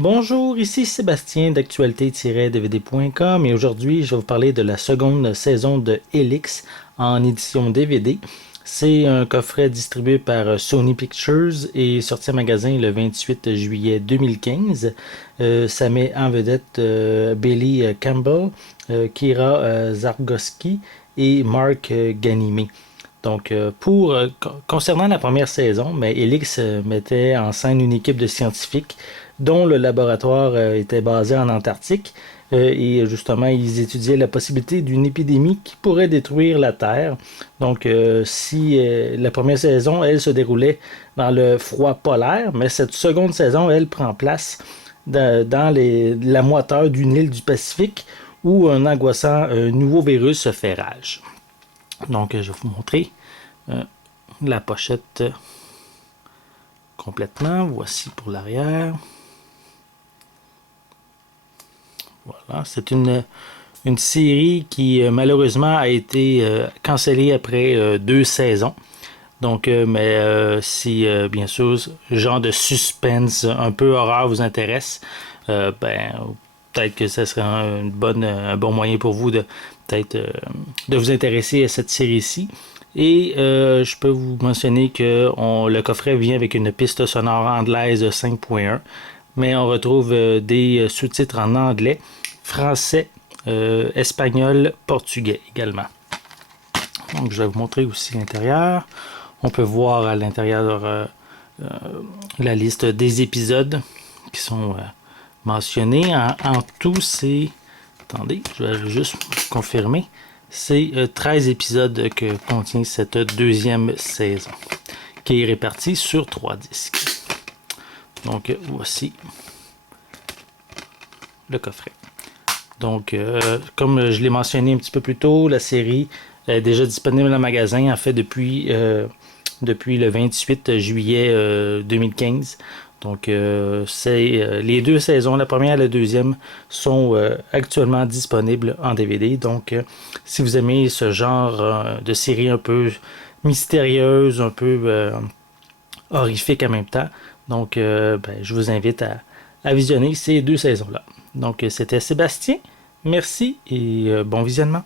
Bonjour, ici Sébastien d'actualité-dvd.com et aujourd'hui je vais vous parler de la seconde saison de Helix en édition DVD. C'est un coffret distribué par Sony Pictures et sorti en magasin le 28 juillet 2015. Ça met en vedette Billy Campbell, Kira Zargoski et Mark Ganimé. Donc, concernant la première saison, mais Helix mettait en scène une équipe de scientifiques dont le laboratoire était basé en Antarctique. Et justement, ils étudiaient la possibilité d'une épidémie qui pourrait détruire la Terre. Donc, si la première saison, elle se déroulait dans le froid polaire, mais cette seconde saison, elle prend place dans la moiteur d'une île du Pacifique où un angoissant nouveau virus se fait rage. Donc, je vais vous montrer la pochette complètement. Voici pour l'arrière. Voilà, c'est une série qui malheureusement a été cancellée après 2 saisons. Donc, si bien sûr, genre de suspense, un peu horreur vous intéresse, peut-être que ça serait un bon moyen pour vous de peut-être de vous intéresser à cette série-ci. Et je peux vous mentionner que le coffret vient avec une piste sonore anglaise 5.1, mais on retrouve des sous-titres en anglais, français, espagnol, portugais également. Donc je vais vous montrer aussi l'intérieur. On peut voir à l'intérieur la liste des épisodes qui sont mentionnés. En tout, c'est... Attendez, je vais juste confirmer. C'est 13 épisodes que contient cette deuxième saison, qui est répartie sur 3 disques. Donc, voici le coffret. Donc, comme je l'ai mentionné un petit peu plus tôt, la série est déjà disponible en magasin, en fait, depuis le 28 juillet 2015. Donc, les 2 saisons, la première et la deuxième, sont actuellement disponibles en DVD. Donc, si vous aimez ce genre de série un peu mystérieuse, un peu horrifique en même temps, donc, je vous invite à visionner ces 2 saisons-là. Donc, c'était Sébastien. Merci et bon visionnement.